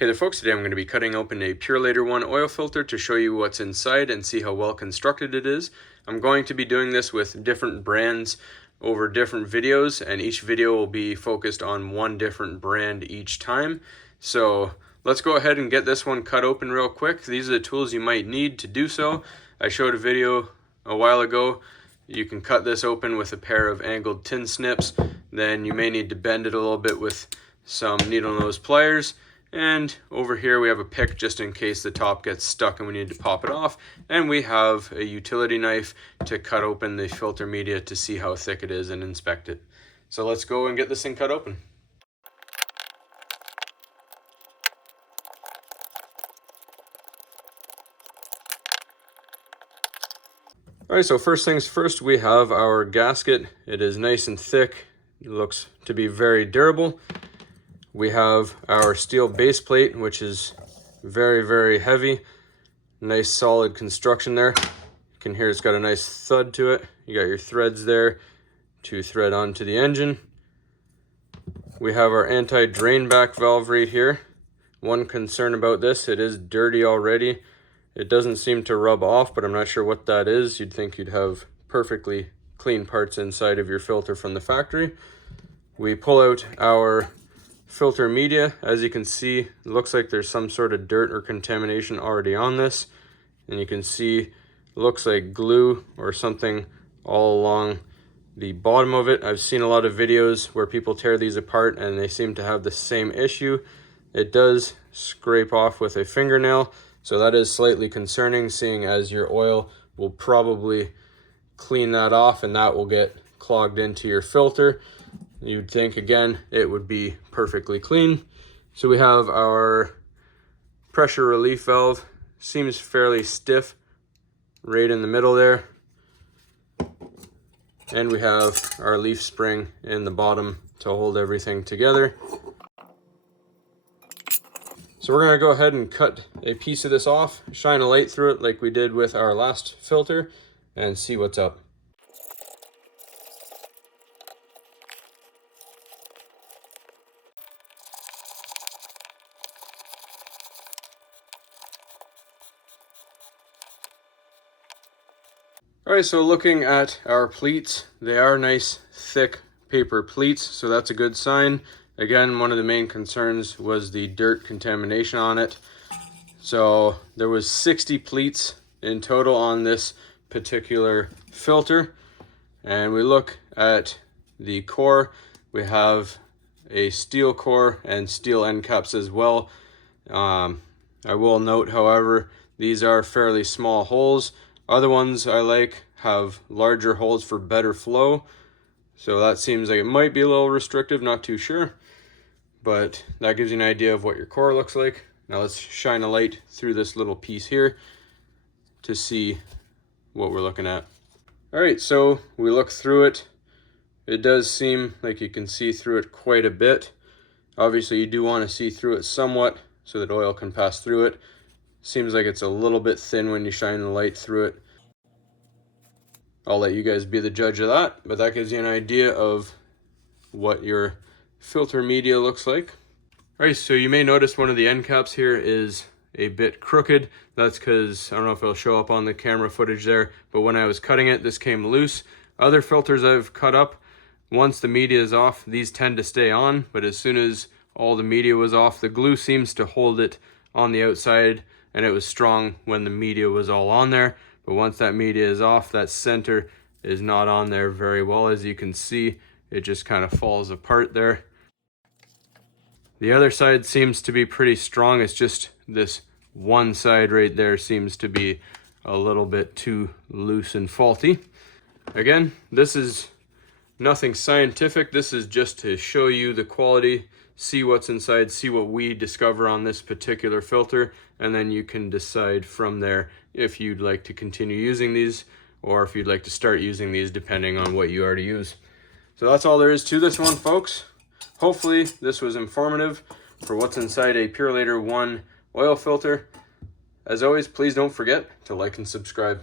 Hey there folks, today I'm going to be cutting open a Purolator 1 oil filter to show you what's inside and see how well constructed it is. I'm going to be doing this with different brands over different videos, and each video will be focused on one different brand each time. So let's go ahead and get this one cut open real quick. These are the tools you might need to do so. I showed a video a while ago. You can cut this open with a pair of angled tin snips. Then you may need to bend it a little bit with some needle nose pliers. And over here we have a pick just in case the top gets stuck and we need to pop it off. And we have a utility knife to cut open the filter media to see how thick it is and inspect it. So let's go and get this thing cut open. Alright, so first things first, we have our gasket. It is nice and thick. It looks to be very durable. We have our steel base plate, which is very, very heavy. Nice solid construction there. You can hear it's got a nice thud to it. You got your threads there to thread onto the engine. We have our anti-drain back valve right here. One concern about this, it is dirty already. It doesn't seem to rub off, but I'm not sure what that is. You'd think you'd have perfectly clean parts inside of your filter from the factory. We pull out our filter media. As you can see, it looks like there's some sort of dirt or contamination already on this, and you can see it looks like glue or something all along the bottom of it. I've seen a lot of videos where people tear these apart and they seem to have the same issue. It does scrape off with a fingernail, so that is slightly concerning, seeing as your oil will probably clean that off and that will get clogged into your filter. You'd think, again, it would be perfectly clean. So we have our pressure relief valve. Seems fairly stiff right in the middle there. And we have our leaf spring in the bottom to hold everything together. So we're going to go ahead and cut a piece of this off, shine a light through it like we did with our last filter, and see what's up. Alright, so looking at our pleats, they are nice thick paper pleats, so that's a good sign. Again, one of the main concerns was the dirt contamination on it. So there was 60 pleats in total on this particular filter. And we look at the core, we have a steel core and steel end caps as well. I will note, however, these are fairly small holes. Other ones I like have larger holes for better flow. So that seems like it might be a little restrictive, not too sure. But that gives you an idea of what your core looks like. Now let's shine a light through this little piece here to see what we're looking at. Alright, so we look through it. It does seem like you can see through it quite a bit. Obviously you do want to see through it somewhat so that oil can pass through it. Seems like it's a little bit thin when you shine the light through it. I'll let you guys be the judge of that, but that gives you an idea of what your filter media looks like. Alright, so you may notice one of the end caps here is a bit crooked. That's because, I don't know if it'll show up on the camera footage there, but when I was cutting it, this came loose. Other filters I've cut up, once the media is off, these tend to stay on, but as soon as all the media was off, the glue seems to hold it on the outside, and it was strong when the media was all on there. But once that media is off, that center is not on there very well. As you can see, it just kind of falls apart there. The other side seems to be pretty strong. It's just this one side right there seems to be a little bit too loose and faulty. Again, this is nothing scientific. This is just to show you the quality, see what's inside, see what we discover on this particular filter, and then you can decide from there if you'd like to continue using these or if you'd like to start using these depending on what you already use. So that's all there is to this one, folks. Hopefully this was informative for what's inside a Purolator 1 oil filter. As always, please don't forget to like and subscribe.